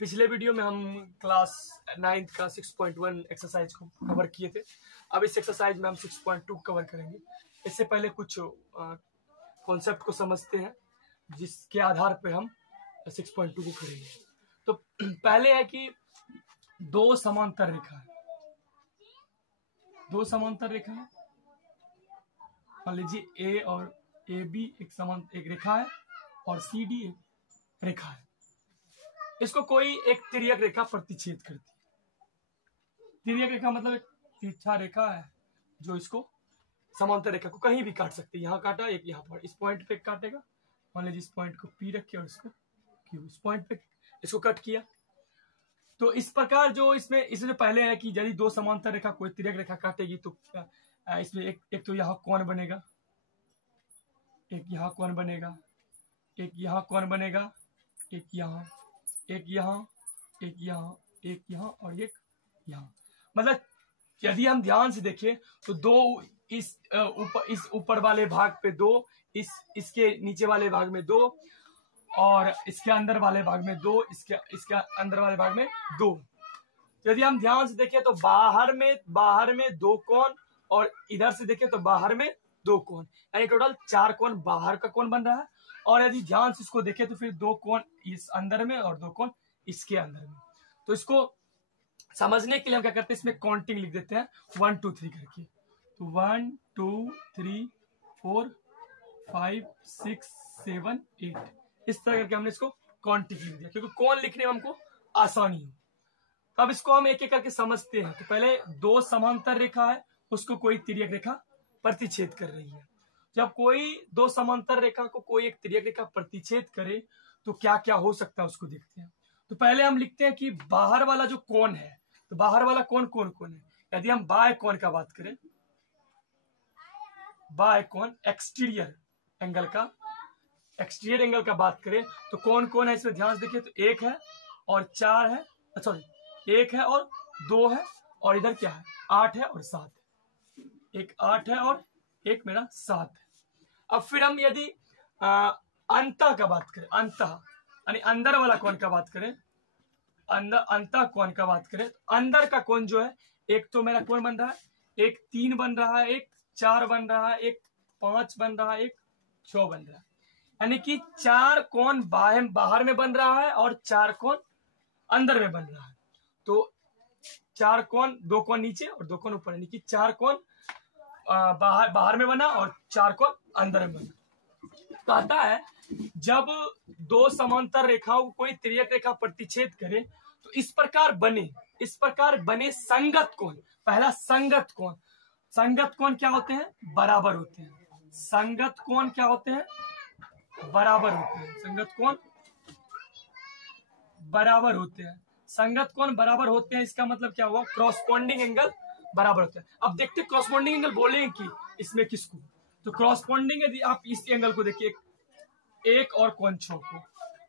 पिछले वीडियो में हम क्लास 9th का 6.1 एक्सरसाइज को कवर किए थे। अब इस एक्सरसाइज में हम 6.2 कवर करेंगे। इससे पहले कुछ कॉन्सेप्ट को समझते हैं जिसके आधार पे हम 6.2 को करेंगे। तो पहले है कि दो समांतर रेखा है, दो समांतर रेखा है। मान लीजिए ए और ए बी एक रेखा है और सी डी एक रेखा है। इसको कोई एक तिर्यक रेखा प्रतिच्छेद करती है। तिर्यक रेखा मतलब एक तिरछा रेखा है जो इसको समांतर रेखा को कहीं भी काट सकती है। यहाँ काटा, एक यहाँ पर, इस पॉइंट पे काटेगा। मान लीजिए इस पॉइंट को पी रखे और इसको क्यू, इस पॉइंट पे इसको कट किया। तो इस प्रकार जो इसमें पहले है कि यदि दो समांतर रेखा कोई तिर्यक रेखा काटेगी तो इसमें एक तो यहाँ कोण बनेगा, एक यहाँ कोण बनेगा, एक यहाँ कोण बनेगा, एक यहाँ, एक यहाँ, एक यहाँ, एक यहाँ और एक यहाँ। मतलब यदि हम ध्यान से देखें तो दो इस ऊपर वाले भाग पे दो, इसके नीचे वाले भाग में दो और इसके अंदर वाले भाग में दो, इसके अंदर वाले भाग में दो। यदि हम ध्यान से देखें तो बाहर में दो कोण और इधर से देखें तो बाहर में दो कोण, यानी टोटल 4 कोण बाहर का कोण बन रहा है। और यदि ध्यान से इसको देखें तो फिर 2 कोण इस अंदर में और 2 कोण इसके अंदर में। तो इसको समझने के लिए हम क्या करते हैं, इसमें काउंटिंग लिख देते हैं 1 2 3 करके। तो 1 2 3 4 5 6 7 8 इस तरह करके हमने इसको काउंटिंग लिख दिया क्योंकि कोण लिखने में हमको आसानी हो। अब इसको हम एक एक करके समझते हैं। तो पहले दो समांतर रेखा है, उसको कोई तिर्यक रेखा प्रतिच्छेद कर रही है। जब कोई दो समांतर रेखा को कोई एक तिर्यक रेखा प्रतिच्छेद करे तो क्या क्या हो सकता है उसको देखते हैं। तो पहले हम लिखते हैं कि बाहर वाला जो कोण है, तो बाहर वाला कोण कौन कौन है। यदि हम बाह्य कोण का बात करें, बाह्य कोण एक्सटीरियर एंगल का बात करें तो कौन कौन है इसमें ध्यान से देखिए। तो 1 है और 4 है, सॉरी 1 है और 2 है और इधर क्या है 8 है और 7 है। एक 8 है और एक मेरा 7 है। अब फिर हम यदि अंतः का बात करें, अंतः यानी अंदर वाला कोण का बात करें, अंतः कोण का बात करें तो अंदर का कोण जो है, एक तो मेरा कोण बन रहा है, एक 3 बन रहा है, एक 4 बन रहा है, एक 5 बन रहा है, एक 6 बन रहा है। यानी कि 4 कोण बाहर में बन रहा है और 4 कोण अंदर में बन रहा है। तो 4 कोण, 2 कोण नीचे और 2 कोण ऊपर, यानी कि 4 कोण बाहर में बना और 4 कोण अंदर में बना। कहता है जब दो समांतर रेखाओं को कोई तिर्यक रेखा प्रतिच्छेद करे तो इस प्रकार बने संगत कोण। पहला संगत कोण क्या होते हैं, बराबर होते हैं। संगत कोण क्या होते हैं, बराबर होते हैं। संगत कोण बराबर होते हैं। संगत कोण बराबर होते हैं इसका मतलब क्या हुआ, क्रॉसपॉन्डिंग एंगल बराबर होते हैं। अब देखते हैं क्रॉसपॉन्डिंग एंगल बोलेंगे कि इसमें किसको। तो क्रॉसपॉन्डिंग यदि आप इस एंगल को देखिए, 1 और कोण 6 को,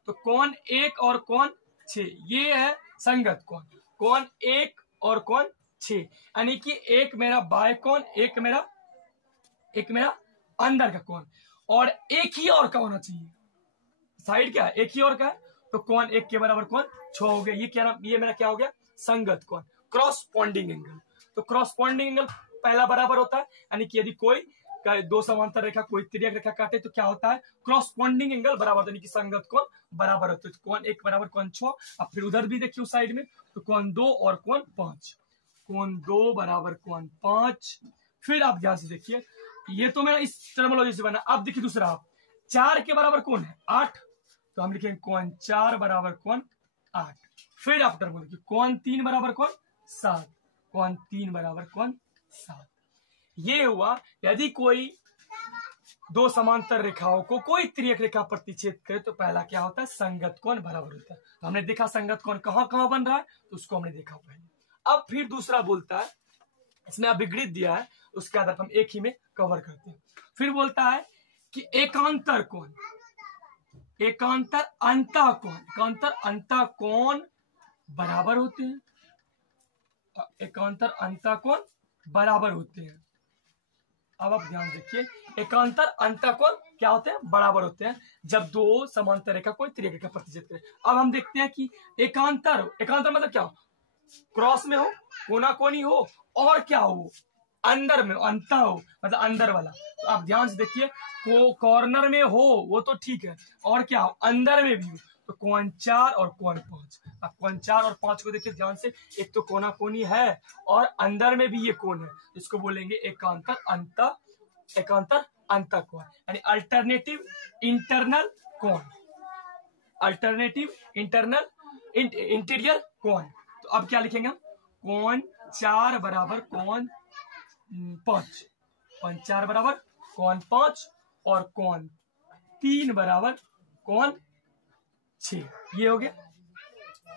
तो कोण 1 और कोण 6 ये है संगत कोण। कोण 1 और कोण 6 यानी कि एक मेरा बाह्य कोण, एक मेरा अंदर का कोण और एक ही और का होना चाहिए। साइड क्या है, एक ही और का है तो कोण 1 के बराबर कोण 6 हो गया। ये मेरा क्या हो गया, संगत कोण, क्रॉसपॉन्डिंग एंगल। तो क्रॉसपॉन्डिंग एंगल पहला बराबर होता है, यानी कि यदि कोई दो समांतर रेखा कोई तिर्यक रेखा काटे तो क्या होता है, क्रॉसपॉन्डिंग एंगल बराबर, यानी कि संगत कोण बराबर होते हैं। कोण 1 बराबर कोण 6। अब फिर उधर भी देखिए उस साइड में, तो कोण 2 और कोण 5, कोण 2 बराबर कोण 5। फिर आप ध्यान से देखिए, ये तो मेरा इस टर्मोलॉजी से बना। अब देखिए दूसरा, आप 4 के बराबर कौन है 8, तो हम लिखेंगे कोण 4 बराबर कोण 8। फिर आप टर्म देखिए, कोण 3 बराबर कोण 7, कोण 3 बराबर कोण 7। ये हुआ यदि कोई दो समांतर रेखाओं को कोई तिर्यक रेखा प्रतिच्छेद करे तो पहला क्या होता है, संगत कोण बराबर होता है। तो हमने देखा संगत कोण कहां कहां बन रहा है, तो उसको हमने देखा पहले। अब फिर दूसरा बोलता है, इसमें अब विगृत दिया है, उसके आधार पर हम एक ही में कवर करते हैं। फिर बोलता है कि एकांतर कोण, एकांतर अंतः कोण, एकांतर अंतः कोण बराबर होते हैं। एकांतर अंतः कोण बराबर होते हैं। अब आप ध्यान देखिए, एकांतर अंतःकोण क्या होते हैं? बराबर होते हैं जब दो समांतर रेखा कोई त्रिज्यक रेखा प्रतिच्छेद करे। अब हम देखते हैं कि एकांतर मतलब क्या? क्रॉस में हो, कोना कोनी हो, और क्या हो? अंदर में अंत हो, मतलब अंदर वाला। तो आप ध्यान से देखिए, को कॉर्नर में हो वो तो ठीक है, और क्या हो? अंदर में भी हो। तो कोण 4 और कोण 5। अब कोण 4 और 5 को देखिए ध्यान से, एक तो कोना कोनी है और अंदर में भी ये कोण है, इसको बोलेंगे एकांतर अंतःकोण, यानी अल्टरनेटिव इंटरनल कोण, अल्टरनेटिव इंटरनल इंटीरियर कोण। तो अब क्या लिखेंगे हम? कोण 4 बराबर कोण 5, कोण 4 बराबर कोण 5 और कोण 3 बराबर कोण 6। ये हो गया।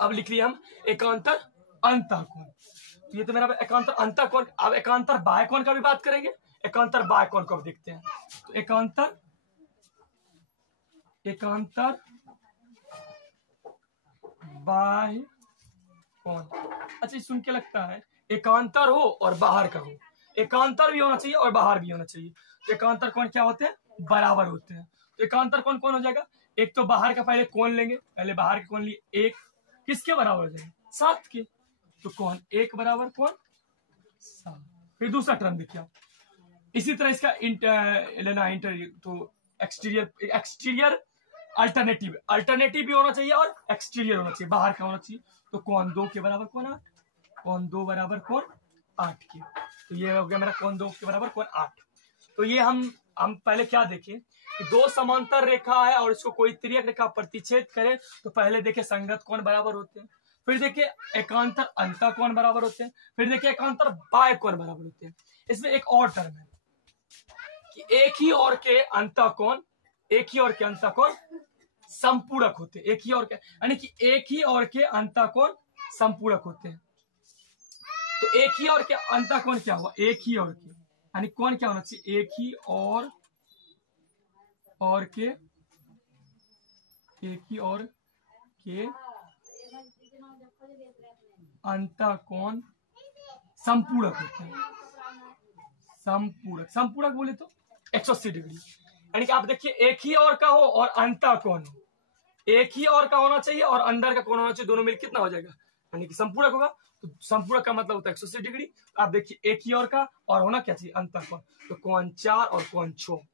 अब लिख लिया हम एकांतर अंतःकोण। तो ये तो मेरा एकांतर अंतःकोण। अब एकांतर बाह्यकोण का भी बात करेंगे। एकांतर बाह्यकोण को देखते हैं। तो एकांतर बाह्य कोण, अच्छा सुन के लगता है एकांतर हो और बाहर का हो, एकांतर भी होना चाहिए और बाहर भी होना चाहिए। तो एकांतर कोण क्या होते हैं? बराबर होते हैं। तो एकांतर कोण कौन हो जाएगा? एक तो बाहर का पहले कोण लेंगे, पहले बाहर के कोण लिए 1, किसके बराबर हो जाएगा? 7 के। तो कोण 1 बराबर कोण 7। फिर दूसरा टर्म देखिए, इसी तरह इसका लेना इंटर, तो एक्सटीरियर अल्टरनेटिव भी होना चाहिए और एक्सटीरियर होना चाहिए, बाहर का होना चाहिए। तो कोण 2 के बराबर कोण 8, कोण 2 बराबर कोण 8 के। तो ये हो गया मेरा कोण 2 के बराबर कोण 8। तो ये हम पहले क्या देखें कि दो समांतर रेखा है और इसको कोई त्रिज्यक रेखा प्रतिच्छेद करे, तो पहले देखे संगत कोण बराबर होते हैं, फिर देखिए एकांतर अंतःकोण बराबर होते हैं, फिर देखिए एकांतर बाह्य कोण बराबर होते हैं। इसमें एक और टर्म है कि एक ही ओर के अंतःकोण संपूरक होते हैं। एक ही ओर के, यानी कि एक ही ओर के अंतःकोण संपूरक होते हैं। तो एक ही ओर के अंतःकोण क्या हुआ? एक ही ओर के, यानी कोण क्या होना चाहिए? एक ही ओर के अंतःकोण संपूरक होते हैं। संपूरक बोले तो 180 डिग्री, यानी कि आप देखिए एक ही ओर का हो और अंतःकोण हो, एक ही ओर का होना चाहिए और अंदर का कोण होना चाहिए, दोनों मिलकर कितना हो जाएगा? यानी कि संपूरक होगा। तो संपूरक का मतलब होता है 180 डिग्री। आप देखिए एक ही ओर का और होना क्या चाहिए? अंतःकोण। तो कोण 4 और कोण 6,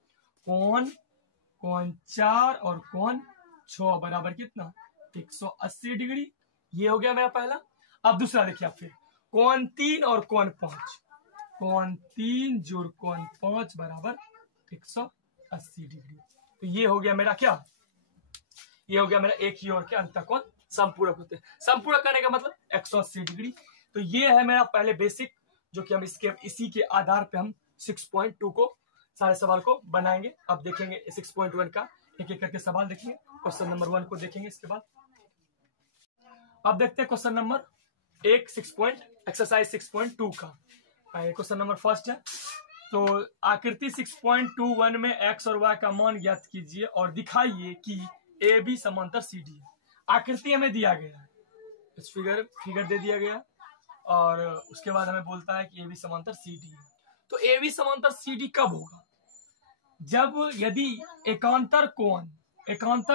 कोण 4 और कोण 6 बराबर कितना? 180 डिग्री। ये हो गया मेरा पहला। अब दूसरा देखिए आप, फिर कोण 3 और कोण 5, कोण 3 जोड़ कोण 5 बराबर 180 डिग्री। तो ये हो गया मेरा क्या? ये हो गया मेरा एक ही ओर के अंतःकोण संपूरक होते हैं। संपूरक करने का मतलब 180 डिग्री। तो ये है मेरा पहले बेसिक, जो कि हम इसी के आधार पे हम 6.2 को सारे सवाल को बनाएंगे। अब देखेंगे 6.1 का एक एक करके सवाल देखेंगे। क्वेश्चन नंबर 1 को देखेंगे इसके बाद। अब देखते हैं क्वेश्चन नंबर 1 एक्सरसाइज 6.2 का। क्वेश्चन नंबर फर्स्ट है, तो आकृति 6.21 में x और y का मान ज्ञात कीजिए और दिखाइए कि ए बी समांतर सी डी है। आकृति हमें दिया गया है, इस फिगर दे दिया गया और उसके बाद हमें बोलता है कि ए बी समांतर सी डी है। तो ए बी समांतर सी डी कब होगा? जब यदि एकांतर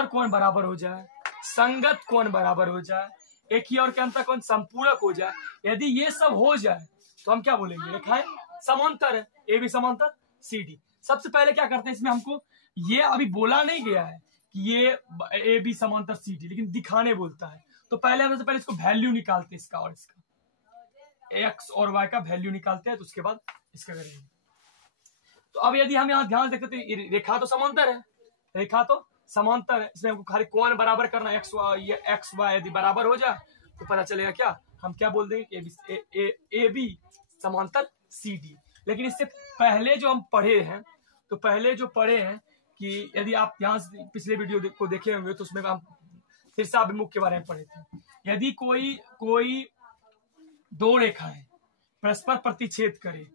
कोण बराबर हो जाए, संगत कोण बराबर हो जाए, एक ही और के अंतःकोण संपूरक हो जाए। यदि ये सब हो जाए तो हम क्या बोलेंगे? रेखाएं समांतर है, ए बी समांतर सी डी। सबसे पहले क्या करते हैं, इसमें हमको ये अभी बोला नहीं गया है कि ये ए बी समांतर सी डी, लेकिन दिखाने बोलता है। तो पहले हम पहले इसको वैल्यू निकालते हैं, इसका और इसका एक्स और वाई का वैल्यू निकालते हैं, तो उसके बाद इसका करेंगे। तो अब यदि हम यहाँ ध्यान देखें तो रेखा तो समांतर है, इसमें हमको खाली कोण बराबर करना है। एक्स वाई यदि बराबर हो जाए तो पता चलेगा क्या, हम क्या बोल देंगे? ए बी समांतर सी डी। लेकिन इससे पहले जो हम पढ़े हैं कि यदि आप ध्यान से पिछले वीडियो को देखे होंगे तो उसमें हम शीर्षाभिमुख के बारे में पढ़े थे। यदि कोई दो रेखाएं परस्पर प्रतिच्छेद करे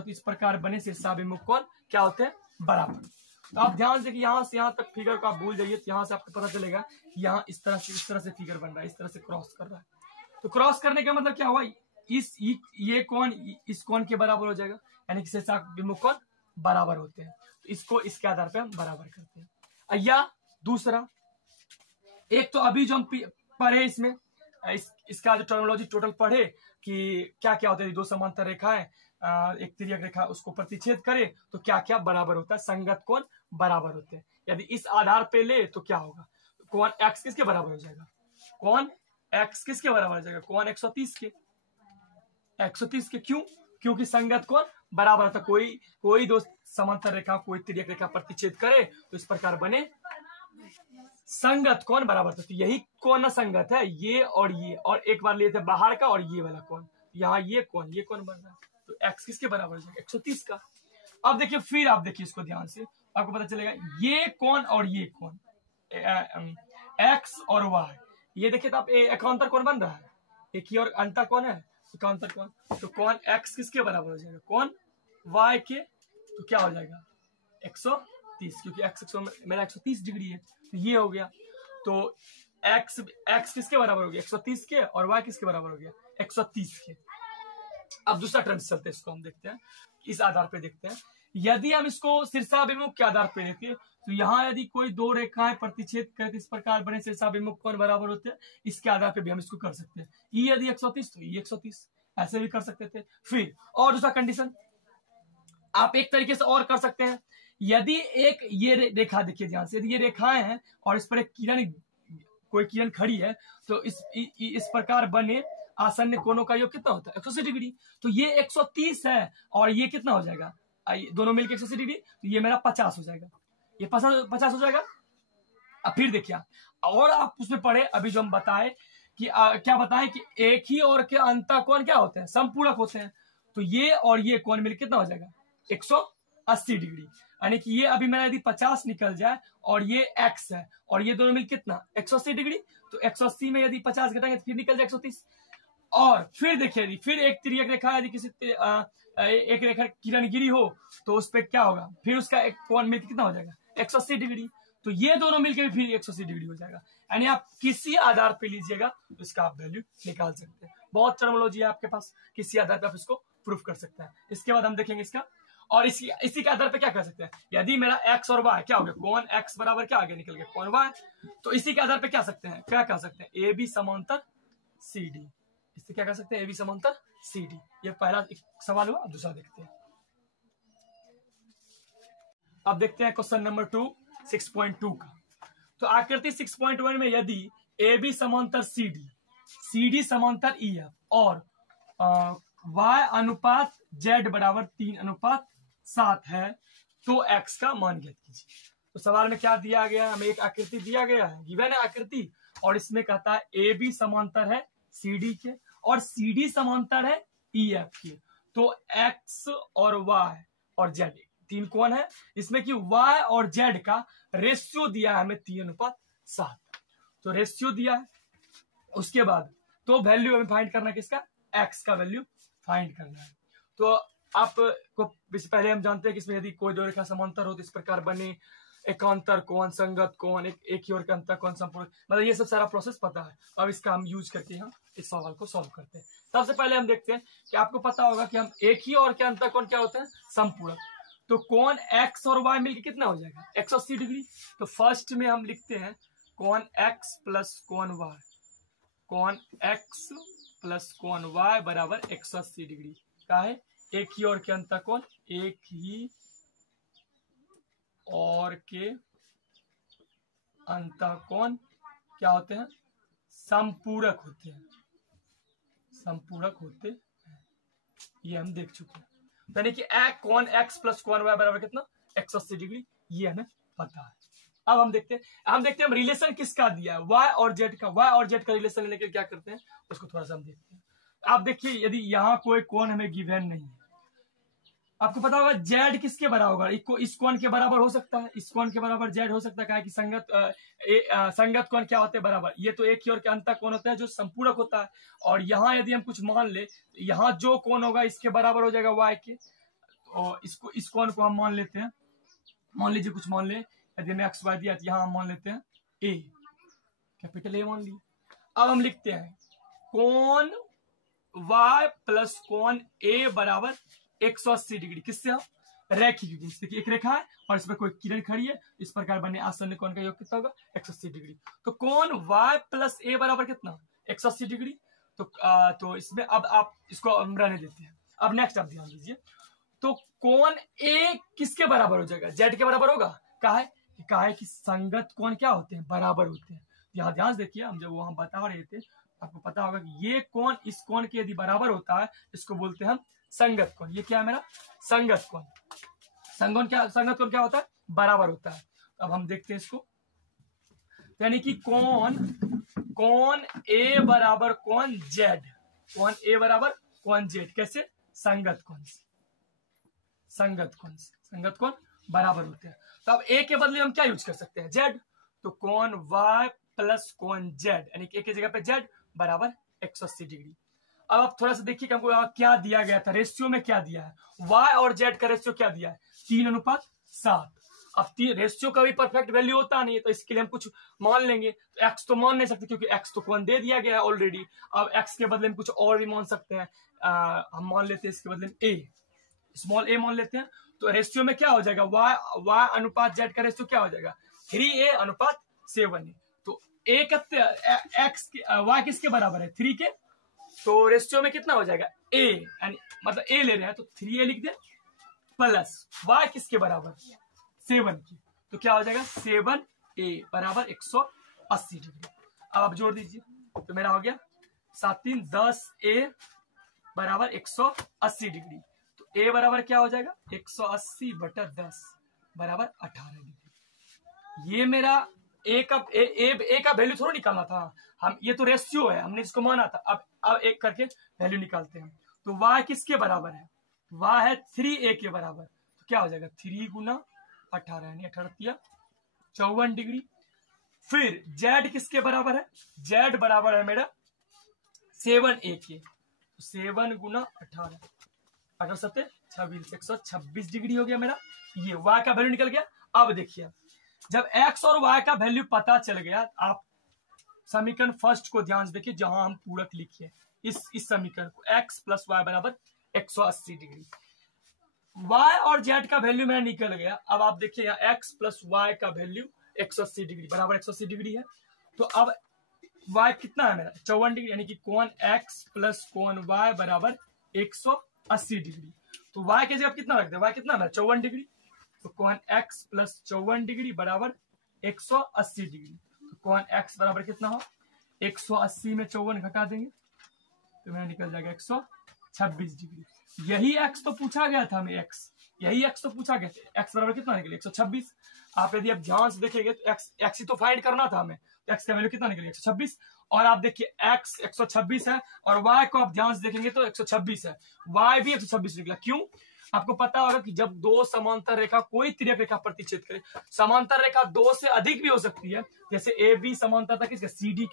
तो इस प्रकार बने शीर्षाभिमुख कोण क्या होते हैं? बराबर। तो आप ध्यान से कि यहाँ से यहाँ तक फिगर को आप भूल जाइए, तो यहाँ से आपको पता चलेगा कि यहाँ इस तरह से फिगर बन रहा है, इस तरह से क्रॉस कर रहा है। तो क्रॉस करने का मतलब क्या हुआ? ये कोण इस कोण के बराबर हो जाएगा, यानी कि शीर्षाक विमुख कोण बराबर होते हैं, तो इसको इसके आधार पे हम बराबर करते हैं। या दूसरा, एक तो अभी जो हम पढ़े इसमें इसका जो टर्मिनोलॉजी टोटल पढ़े कि क्या क्या होता है, दो समांतर रेखाएं एक तिर्यक रेखा उसको प्रतिच्छेद करे तो क्या क्या बराबर होता है, संगत कोण बराबर होते हैं। यदि इस आधार पे ले तो क्या होगा, कोण x किसके बराबर हो जाएगा, कोण x किसके बराबर हो जाएगा, कोण 130 के, 130 के। क्यों? क्योंकि संगत कोण बराबर था। कोई दो समांतर रेखा कोई तिर्यक रेखा प्रतिच्छेद करे तो इस प्रकार बने संगत कोण बराबर था। तो यही कोण संगत है, ये और एक बार लिए थे बाहर का और ये वाला कोण, यहाँ ये कोण बन रहा है, तो x किसके बराबर हो जाएगा, 130 का। अब देखिए, फिर आप देखिए इसको ध्यान से, आपको पता चलेगा ये कोण और ये कोण x और y, ये देखिए तो आप एकांतर कोण बन रहा है, एक ही और अंतर कोण है एकांतर कोण। तो कोण x किसके बराबर हो जाएगा, कोण y के, तो क्या हो जाएगा 130, क्योंकि x मेरा 130 डिग्री है, तो ये हो गया। तो x किसके बराबर हो गया 130 के, और y किसके बराबर हो गया 130 के। अब दूसरा टर्म चलते हैं, इसको हम देखते हैं, इस आधार पे देखते हैं। यदि हम इसको शीर्षाभिमुख के आधार पे देखें तो यहाँ यदि कोई दो रेखाएं प्रतिच्छेद करे तो इस प्रकार बने शीर्षाभिमुख कोण बराबर होते हैं, इसके आधार पे भी हम इसको कर सकते हैं। ई यदि 130 तो ई 130, ऐसे भी कर सकते थे। फिर और दूसरा कंडीशन आप एक तरीके से और कर सकते हैं, यदि एक ये रेखा देखिए ध्यान से, यदि ये रेखाएं हैं और इस पर एक कोई किरण खड़ी है तो इस प्रकार बने आसन्न कोणों का योग कितना होता है 180 डिग्री। तो ये 130 है और ये कितना हो जाएगा, दोनों मिलकर 180 डिग्री, तो ये मेरा 50 हो जाएगा, ये 50 हो जाएगा। अब फिर देखिए, और आप उसमें पढ़े अभी जो हम बताए कि क्या बताएं कि एक ही और के अंतःकोण क्या होते हैं, समपूरक होते हैं। तो ये और ये कोण मिलकर कितना हो जाएगा 180 डिग्री, यानी कि ये अभी मेरा यदि 50 निकल जाए और ये x है और ये दोनों मिल कितना 180 डिग्री, तो 180 में यदि 50 घटाएंगे तो फिर निकल जाए 130। और फिर देखिए, फिर एक तिर्यक रेखा यदि किसी एक रेखा किरण गिरी हो तो उस पर क्या होगा, फिर उसका एक कोण मिलकर कितना हो जाएगा 180 डिग्री, तो ये दोनों मिलकर भी फिर 180 डिग्री हो जाएगा। यानी आप किसी आधार पे लीजिएगा तो इसका आप वैल्यू निकाल सकते हैं। बहुत टर्मिनोलॉजी है आपके पास, किसी आधार पे आप इसको प्रूफ कर सकते हैं। इसके बाद हम देखेंगे इसका, और इसी के आधार पे क्या कर सकते हैं, यदि मेरा x और y क्या हो गया, कोण x बराबर क्या आगे निकल गया कोण y, तो इसी के आधार पे क्या कर सकते हैं AB समांतर CD, इससे क्या कर सकते हैं AB समांतर CD। ये पहला एक सवाल हुआ। अब दूसरा देखते हैं, अब देखते हैं क्वेश्चन नंबर 2 6.2 का। तो आकृति 6.1 में यदि AB समांतर CD समांतर EF और y अनुपात z बराबर 3:7 है तो x का मान ज्ञात कीजिए। तो सवाल में क्या दिया गया, हमें एक आकृति दिया गया है, गिवन है आकृति, और इसमें कहता है AB समांतर है CD के और CD समांतर है EF के। तो x और y और z तीन कोण है, इसमें कि y और z का रेशियो दिया है हमें 3:7, तो रेशियो दिया है। उसके बाद तो वैल्यू हमें फाइंड करना है किसका, x का वैल्यू फाइंड करना है। तो आपको पहले हम जानते हैं कि इसमें यदि कोई दो रेखा समांतर हो तो इस प्रकार बने एकांतर कोण, संगत कोण, एक ही और का अंतर कोण, संपूर्ण, मतलब ये सब सारा प्रोसेस पता है। अब इसका हम यूज करके यहाँ इस सवाल को सॉल्व करते हैं। सबसे पहले हम देखते हैं कि आपको पता होगा कि हम एक ही और के अंतर कोण क्या होते हैं, समपूरक। तो कोण x और y मिलकर कितना हो जाएगा 180 डिग्री। तो फर्स्ट में हम लिखते हैं कोण x प्लस कोण y, कोण x प्लस कोण y बराबर 180 डिग्री का है। एक ही और के अंतर कोण, एक ही और के अंतर कोण क्या होते हैं, समपूरक होते हैं, समपूरक होते हैं, ये हम देख चुके हैं। यानी कि कोण x प्लस कोण y बराबर कितना 180 डिग्री, ये हमें पता है। अब हम देखते हैं हम रिलेशन किसका दिया है, y और z का। y और z का रिलेशन लेने के क्या करते हैं उसको थोड़ा सा हम देखते हैं। आप देखिए, यदि यहाँ कोई कोण हमें गिवन नहीं है, आपको पता होगा z किसके बराबर होगा, इस कोण के बराबर हो सकता है, इस कोण के बराबर z हो सकता है कि संगत कोण क्या होते हैं बराबर, ये तो एक ही और के अंतर कोण होता है जो संपूरक होता है। और यहाँ यदि हम कुछ मान ले, यहाँ जो कोण होगा इसके बराबर हो जाएगा y के, और इस कोण को हम मान लेते हैं, मान लीजिए कुछ मान ले, यदि हमें x y दिया तो यहाँ हम मान लेते हैं A, कैपिटल A मान ली। अब हम लिखते हैं कोण y प्लस कोण ए बराबर 180 डिग्री। किससे हम रैखिक। देखिए एक रेखा है और इस पर कोई किरण खड़ी है, इस प्रकार बने आसन्न कोण का योग कितना होगा 180 डिग्री। तो कोण y प्लस ए बराबर कितना 180 डिग्री। तो इसमें अब आप इसको हम रहने देते हैं। अब नेक्स्ट आप ध्यान दीजिए, तो कोण ए किसके बराबर हो जाएगा, जेड के बराबर होगा। कहा है कि संगत कोण क्या होते हैं, बराबर होते हैं। यहाँ ध्यान देखिए, हम जब वहां बता रहे थे आपको पता होगा कि ये कोण इस कोण के यदि बराबर होता है इसको बोलते हैं हम संगत कोण। ये क्या है मेरा संगत कोण। संगत कोण क्या होता है, बराबर होता है। अब हम देखते हैं इसको, यानी कि कोण ए बराबर कोण जेड, कोण ए बराबर कोण जेड कैसे, संगत कोण बराबर होते हैं। तो अब ए के बदले हम क्या यूज कर सकते हैं, जेड। तो कोण y प्लस कोण जेड, यानी कि ए की जगह पे जेड बराबर 180 डिग्री। अब आप थोड़ा सा देखिए कि हमको यहाँ क्या दिया गया था, रेशियो में क्या दिया है, y और z का रेशियो क्या दिया है 3:7। अब रेशियो का भी परफेक्ट वैल्यू होता नहीं है, तो इसके लिए हम कुछ मान लेंगे। तो x तो मान नहीं सकते क्योंकि x तो कोण दे दिया गया है ऑलरेडी। अब x के बदले में कुछ और भी मान सकते हैं। हम मान लेते हैं इसके बदले में a, स्मॉल a मान लेते हैं। तो रेशियो में क्या हो जाएगा, y अनुपात z का रेशियो क्या हो जाएगा 3a अनुपात 7a। तो a y किसके बराबर है 3 के, तो रेशियो में कितना हो जाएगा a, यानी मतलब a ले रहे हैं तो 3a लिख दे प्लस y किसके बराबर 7 की, तो क्या हो जाएगा 7a बराबर 180 डिग्री। अब आप जोड़ दीजिए तो मेरा हो गया 7 3 10a बराबर 180 डिग्री। तो a बराबर क्या हो जाएगा 180/10 बराबर 18 डिग्री। ये मेरा a का वैल्यू थोड़ा निकालना था हम, ये तो रेशियो है हमने इसको माना था। अब एक करके वैल्यू निकालते हैं। तो y किसके बराबर है, y है 3a के बराबर। तो क्या हो जाएगा 3 गुना 18 यानी 18 54 डिग्री। फिर z किसके बराबर है, z बराबर है मेरा 7a के। 7 गुना 18 18 7 26 126 डिग्री हो गया मेरा। ये y का वैल्यू निकल गया। अब देखिए जब x और y का वैल्यू पता चल गया, आप समीकरण फर्स्ट को ध्यान से देखिए जहां हम पूरक लिखिए इस समीकरण को, x प्लस वाई बराबर 180 डिग्री। y और z का वैल्यू मेरा निकल गया। अब आप देखिए यहाँ x प्लस वाई का वैल्यू 180 डिग्री बराबर 180 डिग्री है। तो अब y कितना है मेरा 54 डिग्री, यानी कि कोण x प्लस कोण y बराबर 180 डिग्री। तो y के जगह कितना रख दे, y कितना है 54 डिग्री। तो कोण x प्लस 54 डिग्री बराबर 180 डिग्री। तो कोण x बराबर कितना हो 180 में 54 घटा देंगे तो मेरा निकल जाएगा 126 डिग्री। यही x तो पूछा गया था हमें, यही x तो पूछा गया था। x बराबर कितना निकले 126। आप यदि आप ध्यान से देखेंगे तो x ही तो फाइंड करना था हमें, तो x का वैल्यू कितना निकले 126। और आप देखिए x 126 है और y को आप ध्यान से देखेंगे तो 126 है, y भी 126 निकला। क्यों, आपको पता होगा कि जब दो समांतर रेखा कोई तिर्यक रेखा प्रतिच्छेद करे, समांतर रेखा 2 से अधिक भी हो सकती है। जैसे ए बी समांतर था किसके सी डी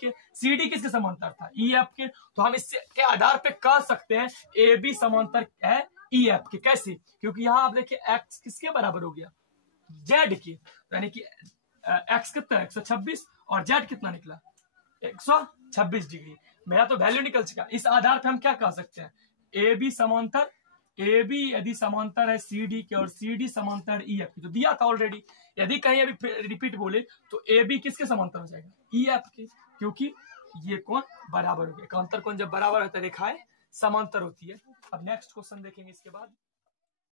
किसके समांतर था ई एफ के। तो हम इससे के आधार पे कह सकते हैं ए बी समांतर है ई एफ के। कैसे, क्योंकि यहाँ आप देखिए एक्स किसके बराबर हो गया जेड के, यानी कि एक्स कितना है 126 और जेड कितना निकला 126 डिग्री। मेरा तो वैल्यू निकल चुका। इस आधार पे हम क्या कह सकते हैं ए बी समांतर, ए बी यदि समांतर है सी डी के और सी डी समांतर ई एफ की, तो दिया था ऑलरेडी। यदि कहीं अभी रिपीट बोले तो ए बी किसके समांतर हो जाएगा ई एफ के, क्योंकि ये कोण बराबर हो गया। एकांतर कोण जब बराबर होता है रेखाएं समांतर होती है। अब नेक्स्ट क्वेश्चन देखेंगे इसके बाद।